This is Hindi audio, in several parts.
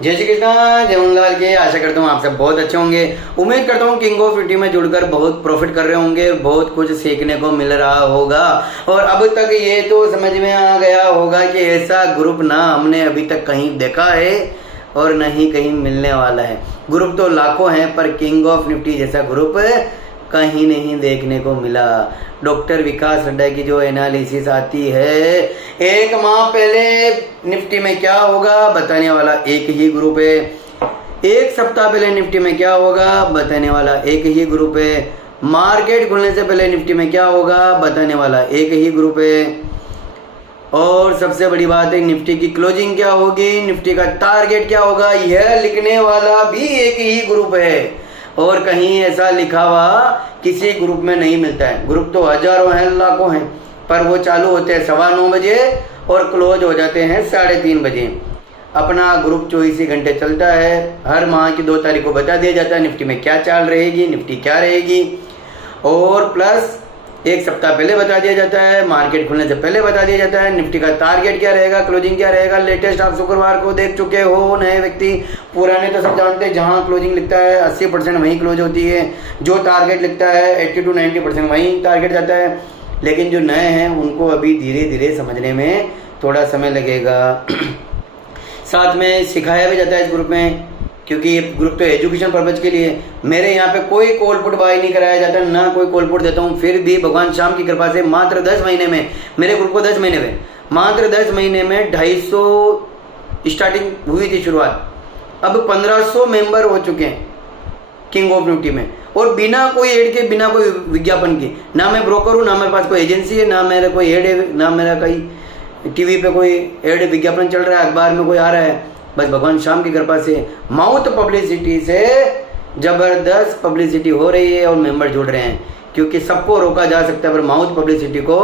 जय श्री कृष्णा, जय मंगलाल के। आशा करता हूँ आप सब बहुत अच्छे होंगे। उम्मीद करता हूँ किंग ऑफ निफ्टी में जुड़कर बहुत प्रॉफिट कर रहे होंगे, बहुत कुछ सीखने को मिल रहा होगा। और अब तक ये तो समझ में आ गया होगा कि ऐसा ग्रुप ना हमने अभी तक कहीं देखा है और न ही कहीं मिलने वाला है। ग्रुप तो लाखों हैं पर किंग ऑफ निफ्टी जैसा ग्रुप कहीं नहीं देखने को मिला। डॉक्टर विकास रड्डा की जो एनालिसिस आती है, एक माह पहले निफ्टी में क्या होगा बताने वाला एक ही ग्रुप है, एक सप्ताह पहले निफ्टी में क्या होगा बताने वाला एक ही ग्रुप है, मार्केट खुलने से पहले निफ्टी में क्या होगा बताने वाला एक ही ग्रुप है। और सबसे बड़ी बात है, निफ्टी की क्लोजिंग क्या होगी, निफ्टी का टारगेट क्या होगा, यह लिखने वाला भी एक ही ग्रुप है। और कहीं ऐसा लिखा हुआ किसी ग्रुप में नहीं मिलता है। ग्रुप तो हजारों हैं, लाखों हैं, पर वो चालू होते हैं 9:15 बजे और क्लोज हो जाते हैं 3:30 बजे। अपना ग्रुप 24 घंटे चलता है। हर माह की 2 तारीख को बता दिया जाता है निफ्टी में क्या चाल रहेगी, निफ्टी क्या रहेगी, और प्लस एक सप्ताह पहले बता दिया जाता है, मार्केट खुलने से पहले बता दिया जाता है निफ्टी का टारगेट क्या रहेगा, क्लोजिंग क्या रहेगा। लेटेस्ट आप शुक्रवार को देख चुके हो, नए व्यक्ति पुराने तो सब जानते हैं, जहां क्लोजिंग लिखता है 80% वहीं क्लोज होती है, जो टारगेट लिखता है 80 to 90% वहीं टारगेट जाता है। लेकिन जो नए हैं उनको अभी धीरे धीरे समझने में थोड़ा समय लगेगा। साथ में सिखाया भी जाता है इस ग्रुप में, क्योंकि ये ग्रुप तो एजुकेशन पर्पज के लिए। मेरे यहाँ पे कोई कॉल पुट बाय नहीं कराया जाता, ना कोई कॉल पुट देता हूँ। फिर भी भगवान शाम की कृपा से मात्र 10 महीने में, मेरे ग्रुप को 10 महीने में, मात्र 10 महीने में 250 स्टार्टिंग हुई थी शुरुआत, अब 1500 मेंबर हो चुके हैं किंग ऑफ निफ्टी में। और बिना कोई एड के, बिना कोई विज्ञापन के। ना मैं ब्रोकर हूँ, ना मेरे पास कोई एजेंसी है, ना मेरा कोई एड है, ना मेरा कहीं टीवी पे कोई एड विज्ञापन चल रहा है, अखबार में कोई आ रहा है। बस भगवान शाम की कृपा से माउथ पब्लिसिटी से जबरदस्त पब्लिसिटी हो रही है और मेंबर जुड़ रहे हैं। क्योंकि सबको रोका जा सकता है पर माउथ पब्लिसिटी को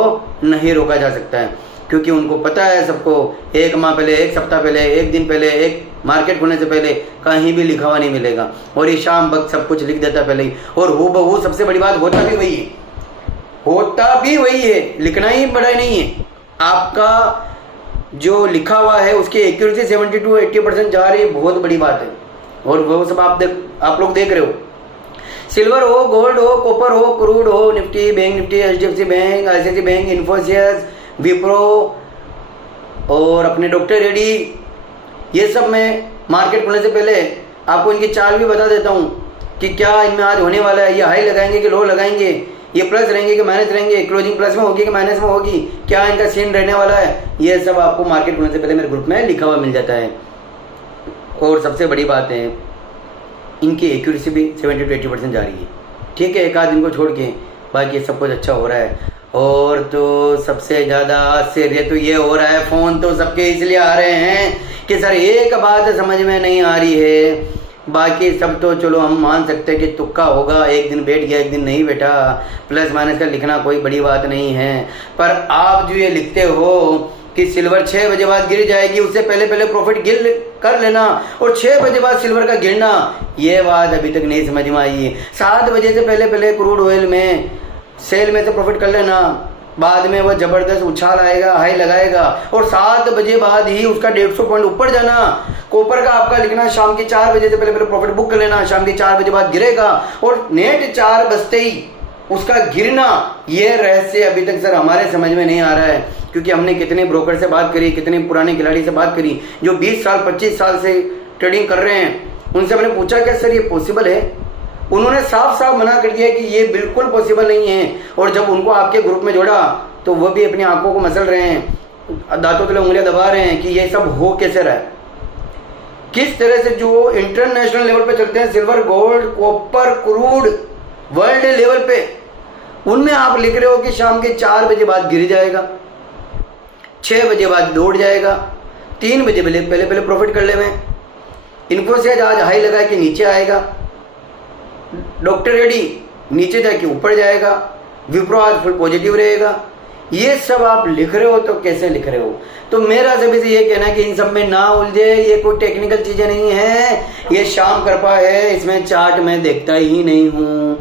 नहीं रोका जा सकता है, क्योंकि उनको पता है सबको, एक माह पहले, एक सप्ताह पहले, एक दिन पहले, एक मार्केट खुलने से पहले कहीं भी लिखा हुआ नहीं मिलेगा। और ये शाम वक्त सब कुछ लिख देता पहले ही। और हूबहू सबसे बड़ी बात, होता भी वही है, होता भी वही है, लिखना ही बड़ा नहीं है। आपका जो लिखा हुआ है उसकी एक्यूरेसी 70 to 80% जा रही है, बहुत बड़ी बात है। और वो सब आप लोग देख रहे हो। सिल्वर हो, गोल्ड हो, कॉपर हो, क्रूड हो, Nifty, bank Nifty, HDFC bank, ICICI bank, Infosys, Wipro और अपने डॉक्टर रेड्डी, ये सब मैं मार्केट खुलने से पहले आपको इनकी चाल भी बता देता हूँ कि क्या इनमें आज होने वाला है। ये हाई लगाएंगे कि लो लगाएंगे, ये प्लस रहेंगे कि माइनस रहेंगे, क्लोजिंग प्लस में होगी कि माइनस में होगी, क्या इनका सीन रहने वाला है, ये सब आपको मार्केट खुलने से पहले मेरे ग्रुप में लिखा हुआ मिल जाता है। और सबसे बड़ी बात है, इनकी एक्यूरेसी भी 70 to 80% जा रही है। ठीक है, एक आध दिन को छोड़ के बाकी सब कुछ अच्छा हो रहा है। और तो सबसे ज़्यादा आश्चर्य तो ये हो रहा है, फ़ोन तो सबके इसलिए आ रहे हैं कि सर एक बात समझ में नहीं आ रही है, बाकी सब तो चलो हम मान सकते हैं कि तुक्का होगा, एक दिन बैठ गया, एक दिन नहीं बैठा, प्लस माइनस का लिखना कोई बड़ी बात नहीं है। पर आप जो ये लिखते हो कि सिल्वर 6 बजे बाद गिर जाएगी, उससे पहले पहले प्रॉफिट गिर कर लेना, और 6 बजे बाद सिल्वर का गिरना, ये बात अभी तक नहीं समझ में आई है। 7 बजे से पहले पहले क्रूड ऑयल में सेल में से प्रॉफिट कर लेना, बाद में वो जबरदस्त उछाल आएगा, हाई लगाएगा, और 7 बजे बाद ही उसका 150 पॉइंट ऊपर जाना। कॉपर का आपका लिखना शाम के 4 बजे से पहले पहले प्रॉफिट बुक कर लेना, शाम के 4 बजे बाद गिरेगा, और नेट 4 बजते ही उसका गिरना। ये रहस्य अभी तक सर हमारे समझ में नहीं आ रहा है, क्योंकि हमने कितने ब्रोकर से बात करी, कितने पुराने खिलाड़ी से बात करी जो 20 साल 25 साल से ट्रेडिंग कर रहे हैं। उनसे हमने पूछा क्या सर ये पॉसिबल है, उन्होंने साफ साफ मना कर दिया कि ये बिल्कुल पॉसिबल नहीं है। और जब उनको आपके ग्रुप में जोड़ा तो वो भी अपनी आंखों को मसल रहे हैं, दांतों तले उंगलियां दबा रहे हैं कि ये सब हो कैसे रहा है, किस तरह से जो इंटरनेशनल लेवल पे चलते हैं, silver, gold, copper, crude, world level पे, उनमें आप लिख रहे हो कि शाम के 4 बजे बाद गिर जाएगा, 6 बजे बाद दौड़ जाएगा, 3 बजे पहले पहले प्रॉफिट कर ले में, इन्फोसिस आज हाई लगा के नीचे आएगा, डॉक्टर रेड्डी नीचे जाके ऊपर जाएगा, विप्रो आज फुल पॉजिटिव रहेगा। ये सब आप लिख रहे हो तो कैसे लिख रहे हो? तो मेरा सभी से ये कहना है कि इन सब में ना उलझे, ये कोई टेक्निकल चीजें नहीं है, ये शाम कृपा है। इसमें चार्ट मैं देखता ही नहीं हूँ,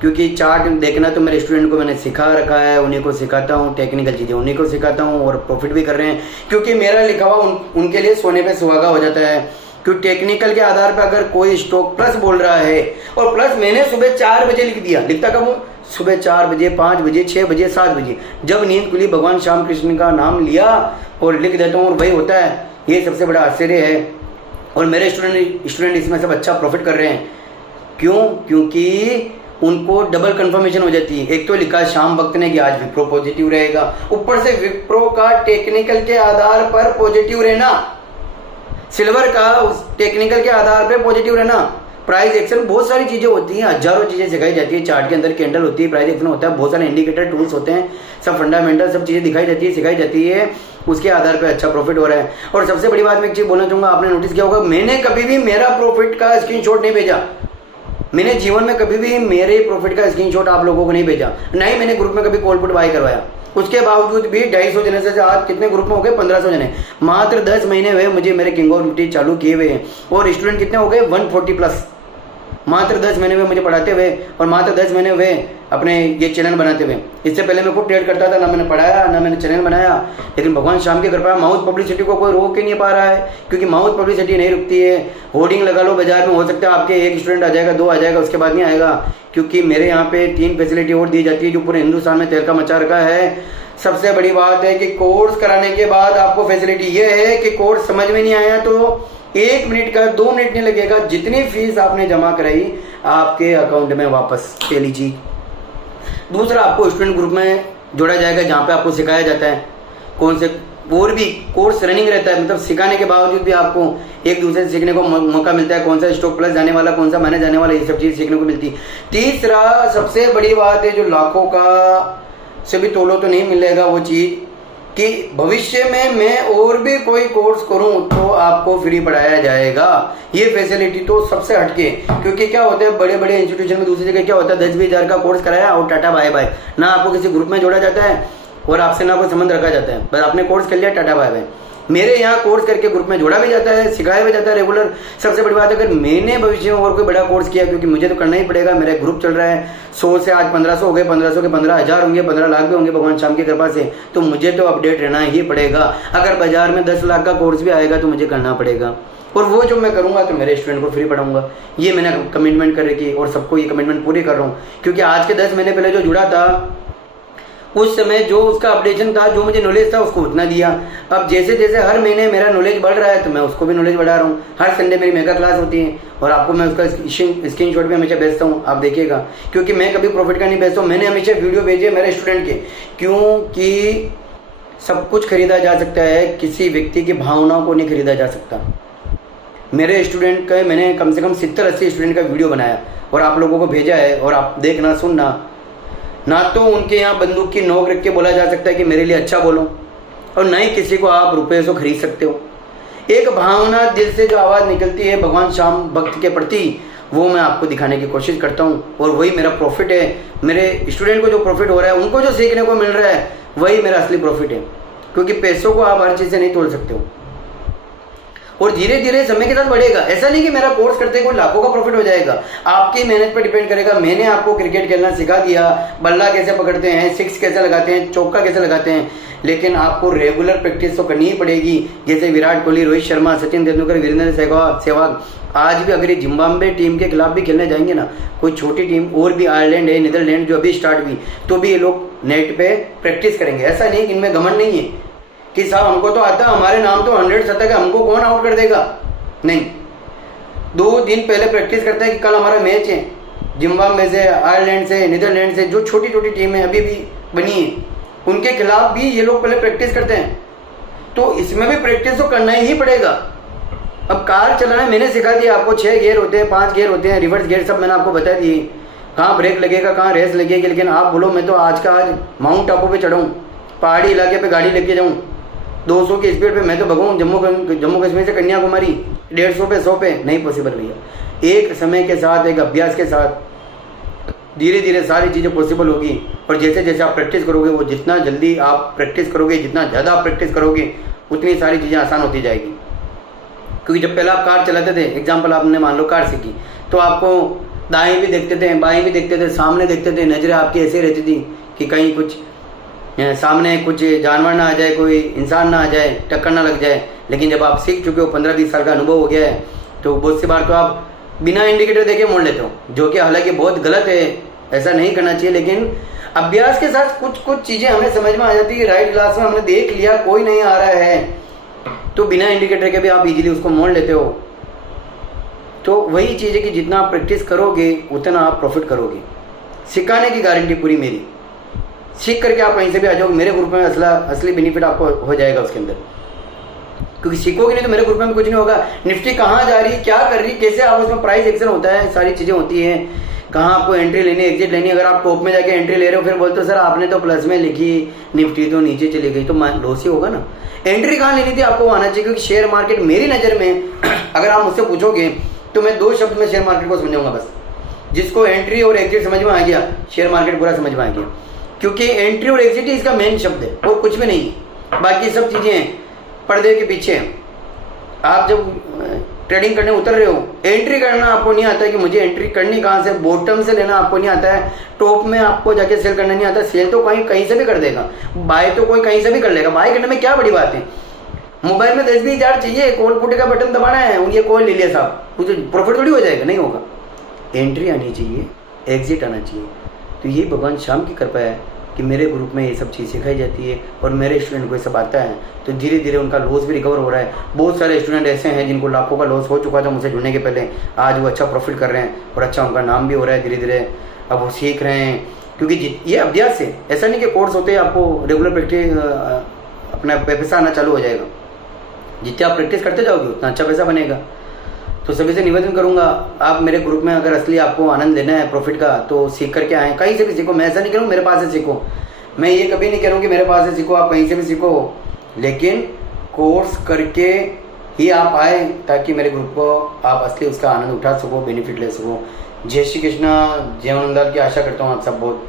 क्योंकि चार्ट देखना तो मेरे स्टूडेंट को मैंने सिखा रखा है, उन्हीं को सिखाता हूँ, टेक्निकल चीज़ें उन्हीं को सिखाता हूँ, और प्रॉफिट भी कर रहे हैं, क्योंकि मेरा लिखा हुआ उनके लिए सोने पे सुहागा हो जाता है। क्योंकि टेक्निकल के आधार पर अगर कोई स्टॉक प्लस बोल रहा है, और प्लस मैंने सुबह 4 बजे लिख दिया, लिखता कब हूँ, सुबह 4 बजे, 5 बजे, 6 बजे, 7 बजे, जब नींद खुली भगवान श्याम कृष्ण का नाम लिया और लिख देता हूँ, और वही होता है। ये सबसे बड़ा आश्चर्य है। और मेरे स्टूडेंट इसमें सब अच्छा प्रॉफिट कर रहे हैं। क्यों? क्योंकि उनको डबल कंफर्मेशन हो जाती है। एक तो लिखा शाम वक्त ने कि आज विप्रो पॉजिटिव रहेगा, ऊपर से विप्रो का टेक्निकल के आधार पर पॉजिटिव रहना, सिल्वर का उस टेक्निकल के आधार पर पॉजिटिव रहना, प्राइस एक्शन, बहुत सारी चीजें होती हैं, हजारों चीजें सिखाई जाती है। चार्ट के अंदर कैंडल होती है, प्राइस एक्शन होता है, बहुत सारे इंडिकेटर टूल्स होते हैं, सब फंडामेंटल सब चीजें दिखाई जाती है, सिखाई जाती है। उसके आधार पे अच्छा प्रॉफिट हो रहा है। और सबसे बड़ी बात मैं एक चीज बोलना चाहूंगा, आपने नोटिस किया होगा, मैंने कभी भी मेरा प्रॉफिट का स्क्रीनशॉट नहीं भेजा। मैंने जीवन में कभी भी मेरे प्रॉफिट का स्क्रीनशॉट आप लोगों को नहीं भेजा, ना ही मैंने ग्रुप में कभी कॉल पुट बाय करवाया। उसके बावजूद भी 250 जने से आज कितने ग्रुप में हो गए, 1500 जने। मात्र 10 महीने हुए मुझे मेरे किंग ऑफ निफ्टी चालू किए हुए हैं, और स्टूडेंट कितने हो गए, 140 प्लस। मात्र 10 महीने हुए मुझे पढ़ाते हुए, और मात्र 10 महीने हुए अपने ये चैनल बनाते हुए। इससे पहले मैं खुद ट्रेड करता था, ना मैंने पढ़ाया ना मैंने चैनल बनाया, लेकिन भगवान शाम की कृपा, माउथ पब्लिसिटी को कोई रोक ही नहीं पा रहा है, क्योंकि माउथ पब्लिसिटी नहीं रुकती है। होर्डिंग लगा लो बाजार में, हो सकता है आपके 1 स्टूडेंट आ जाएगा, 2 आ जाएगा, उसके बाद नहीं आएगा। क्योंकि मेरे यहाँ पे 3 फैसिलिटी और दी जाती है जो पूरे हिंदुस्तान में तहलका मचा रखा है। सबसे बड़ी बात है कि कोर्स कराने के बाद आपको फैसिलिटी ये है कि कोर्स समझ में नहीं आया तो 1 मिनट का 2 मिनट नहीं लगेगा, जितनी फीस आपने जमा कराई आपके अकाउंट में वापस पहली चीज। दूसरा, आपको स्टूडेंट ग्रुप में जोड़ा जाएगा जहाँ पे आपको सिखाया जाता है कौन से, और भी कोर्स रनिंग रहता है, मतलब सिखाने के बावजूद भी आपको एक दूसरे से सीखने को मौका मिलता है, कौन सा स्टॉक प्लस जाने वाला, कौन सा माइनस जाने वाला, ये सब चीज़ सीखने को मिलती है। तीसरा सबसे बड़ी बात है जो लाखों का से भी तोलो तो नहीं मिलेगा, वो चीज़ कि भविष्य में मैं और भी कोई कोर्स करूं तो आपको फ्री पढ़ाया जाएगा। ये फैसिलिटी तो सबसे हटके, क्योंकि क्या होता है बड़े बड़े इंस्टीट्यूशन में दूसरी जगह क्या होता है 10-20 हज़ार का कोर्स कराया और टाटा बाय बाय, ना आपको किसी ग्रुप में जोड़ा जाता है और आपसे ना कोई संबंध रखा जाता है, बस आपने कोर्स कर लिया टाटा बाय बाय। मेरे यहाँ कोर्स करके ग्रुप में जोड़ा भी जाता है, सिखाया भी जाता है रेगुलर। सबसे बड़ी बात है, अगर मैंने भविष्य में और कोई बड़ा कोर्स किया, क्योंकि मुझे तो करना ही पड़ेगा, मेरा ग्रुप चल रहा है 100 से आज 1500 हो गए, 1500 के 15,000 होंगे, 15 लाख भी होंगे भगवान शाम की कृपा से, तो मुझे तो अपडेट रहना ही पड़ेगा। अगर बाजार में 10 लाख का कोर्स भी आएगा तो मुझे करना पड़ेगा, और वो जो मैं करूंगा तो मेरे स्टूडेंट को फ्री पढ़ाऊंगा। ये मैंने कमिटमेंट कर रखी और सबको ये कमिटमेंट पूरी कर रहा हूँ। क्योंकि आज के 10 महीने पहले जो जुड़ा था उस समय जो उसका अपडेशन था, जो मुझे नॉलेज था उसको उतना दिया। अब जैसे जैसे हर महीने मेरा नॉलेज बढ़ रहा है तो मैं उसको भी नॉलेज बढ़ा रहा हूँ। हर संडे मेरी मेगा क्लास होती है और आपको मैं उसका स्क्रीनशॉट भी हमेशा भेजता हूँ, आप देखिएगा। क्योंकि मैं कभी प्रॉफिट का नहीं भेजता हूँ, मैंने हमेशा वीडियो भेजे मेरे स्टूडेंट के, क्योंकि सब कुछ खरीदा जा सकता है, किसी व्यक्ति की भावनाओं को नहीं खरीदा जा सकता। मेरे स्टूडेंट का मैंने कम से कम 70-80 स्टूडेंट का वीडियो बनाया और आप लोगों को भेजा है, और आप देखना सुनना। ना तो उनके यहाँ बंदूक की नोक रख के बोला जा सकता है कि मेरे लिए अच्छा बोलो, और ना ही किसी को आप रुपये से खरीद सकते हो। एक भावना दिल से जो आवाज़ निकलती है भगवान श्याम भक्त के प्रति, वो मैं आपको दिखाने की कोशिश करता हूँ, और वही मेरा प्रॉफिट है। मेरे स्टूडेंट को जो प्रॉफिट हो रहा है, उनको जो सीखने को मिल रहा है, वही मेरा असली प्रॉफिट है। क्योंकि पैसों को आप हर चीज़ से नहीं तोड़ सकते हो, और धीरे धीरे समय के साथ बढ़ेगा। ऐसा नहीं कि मेरा कोर्स करते कोई लाखों का प्रॉफिट हो जाएगा, आपकी मेहनत पर डिपेंड करेगा। मैंने आपको क्रिकेट खेलना सिखा दिया, बल्ला कैसे पकड़ते हैं, सिक्स कैसे लगाते हैं, चौका कैसे लगाते हैं, लेकिन आपको रेगुलर प्रैक्टिस तो करनी ही पड़ेगी। जैसे विराट कोहली, रोहित शर्मा, सचिन तेंदुलकर, वीरेंद्र सहवाग, आज भी अगर ये जिम्बाब्वे टीम के खिलाफ भी खेलने जाएंगे ना, कोई छोटी टीम, और भी आयरलैंड है, नीदरलैंड जो अभी स्टार्ट हुई, तो भी ये लोग नेट पे प्रैक्टिस करेंगे। ऐसा नहीं कि इनमें घमंड नहीं है कि साहब हमको तो आता, हमारे नाम तो 100 शतक है, हमको कौन आउट कर देगा। नहीं, 2 दिन पहले प्रैक्टिस करते हैं कि कल हमारा मैच है जिम्बाब्वे से, आयरलैंड से, नीदरलैंड से, जो छोटी छोटी टीमें अभी भी बनी है, उनके खिलाफ भी ये लोग पहले प्रैक्टिस करते हैं। तो इसमें भी प्रैक्टिस तो करना ही पड़ेगा। अब कार चलाना मैंने सिखा दिया आपको, 6 गियर होते हैं, 5 गियर होते हैं, रिवर्स गियर सब मैंने आपको बता दिए, कहाँ ब्रेक लगेगा, कहाँ रेस लगेगी। लेकिन आप बोलो मैं तो आज का आज माउंट आबू पे चढ़ाऊँ, पहाड़ी इलाके पे गाड़ी लेके जाऊँ 200 की स्पीड पे, मैं तो भगाऊँ जम्मू कश्मीर से कन्याकुमारी 150 पे 100 पे, नहीं पॉसिबल भैया। एक समय के साथ, एक अभ्यास के साथ धीरे धीरे सारी चीज़ें पॉसिबल होगी। और जैसे जैसे आप प्रैक्टिस करोगे, वो जितना जल्दी आप प्रैक्टिस करोगे, जितना ज़्यादा आप प्रैक्टिस करोगे, उतनी सारी चीज़ें आसान होती जाएगी। क्योंकि जब पहले आप कार चलाते थे, एग्जाम्पल आपने मान लो कार सीखी, तो आपको दाएं भी देखते थे, बाएं भी देखते थे, सामने देखते थे, नजरें आपकी ऐसे रहती थी कि कहीं कुछ सामने कुछ जानवर ना आ जाए, कोई इंसान ना आ जाए, टक्कर ना लग जाए। लेकिन जब आप सीख चुके हो, 15-20 साल का अनुभव हो गया है, तो बहुत सी बार तो आप बिना इंडिकेटर देखे मोड़ लेते हो, जो कि हालांकि बहुत गलत है, ऐसा नहीं करना चाहिए। लेकिन अभ्यास के साथ कुछ कुछ चीज़ें हमें समझ में आ जाती है। राइट ग्लास में हमने देख लिया कोई नहीं आ रहा है, तो बिना इंडिकेटर के भी आप इजीली उसको मोड़ लेते हो। तो वही चीज़ है कि जितना आप प्रैक्टिस करोगे उतना आप प्रॉफिट करोगे। सिखाने की गारंटी पूरी मेरी, सीख करके आप कहीं से भी आ जाओगे, मेरे ग्रुप में असली बेनिफिट आपको हो जाएगा उसके अंदर, क्योंकि सीखोगे नहीं तो मेरे ग्रुप में कुछ नहीं होगा। निफ्टी कहाँ जा रही है, क्या कर रही है, कैसे आप उसमें प्राइस एक्शन होता है, सारी चीज़ें होती हैं, कहाँ आपको एंट्री लेनी है, एग्जिट लेनी है। अगर आप टॉप में जाके एंट्री ले रहे हो, फिर बोलते हो सर आपने तो प्लस में लिखी, निफ्टी तो नीचे चली गई, तो लॉस ही होगा ना। एंट्री कहाँ लेनी थी आपको आना चाहिए, क्योंकि शेयर मार्केट मेरी नज़र में अगर आप मुझसे पूछोगे तो मैं 2 शब्द में शेयर मार्केट को समझाऊंगा बस। जिसको एंट्री और एग्जिट समझ में आ गया, शेयर मार्केट पूरा समझ में आ गया, क्योंकि एंट्री और एग्जिट ही इसका मेन शब्द है और कुछ भी नहीं। बाकी सब चीज़ें पर्दे के पीछे हैं। आप जब ट्रेडिंग करने उतर रहे हो, एंट्री करना आपको नहीं आता है कि मुझे एंट्री करनी कहाँ से, बॉटम से लेना आपको नहीं आता है, टॉप में आपको जाके सेल करना नहीं आता। सेल तो कहीं से भी कर देगा, बाय तो कोई कहीं से भी कर लेगा। बाय करने में क्या बड़ी बात है, मोबाइल में 10-20 हज़ार चाहिए, कॉल पुट का बटन दबाना है, ये कॉल ले लिया साहब, मुझे प्रॉफिट थोड़ी हो जाएगा, नहीं होगा। एंट्री आनी चाहिए, एग्जिट आना चाहिए। तो ये भगवान शाम की कृपा है कि मेरे ग्रुप में ये सब चीज़ सिखाई जाती है और मेरे स्टूडेंट को ये सब आता है, तो धीरे धीरे उनका लॉस भी रिकवर हो रहा है। बहुत सारे स्टूडेंट ऐसे हैं जिनको लाखों का लॉस हो चुका था मुझसे जुड़ने के पहले, आज वो अच्छा प्रॉफिट कर रहे हैं और अच्छा उनका नाम भी हो रहा है धीरे धीरे। अब वो सीख रहे हैं, क्योंकि ये अभ्यास है, ऐसा नहीं कि कोर्स होते हैं आपको रेगुलर प्रैक्टिस अपना पैसा आना चालू हो जाएगा। जितने आप प्रैक्टिस करते जाओगे उतना अच्छा पैसा बनेगा। तो सभी से निवेदन करूंगा, आप मेरे ग्रुप में अगर असली आपको आनंद लेना है प्रॉफिट का, तो सीख करके आएँ, कहीं से भी सीखो। मैं ऐसा नहीं करूँ मेरे पास से सीखो, मैं ये कभी नहीं कह रहा हूँ कि मेरे पास से सीखो, आप कहीं से भी सीखो, लेकिन कोर्स करके ही आप आए, ताकि मेरे ग्रुप को आप असली उसका आनंद उठा सको, बेनिफिट ले सको। जय श्री कृष्णा, जय नंदलाल की आशा करता हूँ आप सब बहुत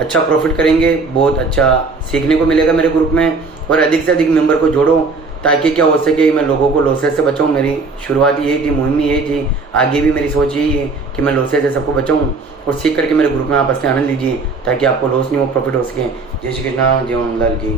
अच्छा प्रॉफिट करेंगे, बहुत अच्छा सीखने को मिलेगा मेरे ग्रुप में, और अधिक से अधिक मेंबर को जोड़ो, ताकि क्या हो सके मैं लोगों को लॉसेस से बचाऊं। मेरी शुरुआत यही थी, मुहिम यही थी, आगे भी मेरी सोच यही है कि मैं लॉसेस से सबको बचाऊं, और सीख करके मेरे ग्रुप में आप असली आनंद लीजिए, ताकि आपको लॉस नहीं हो, प्रॉफिट हो सके। जय श्री कृष्णा, जय नंदलाल की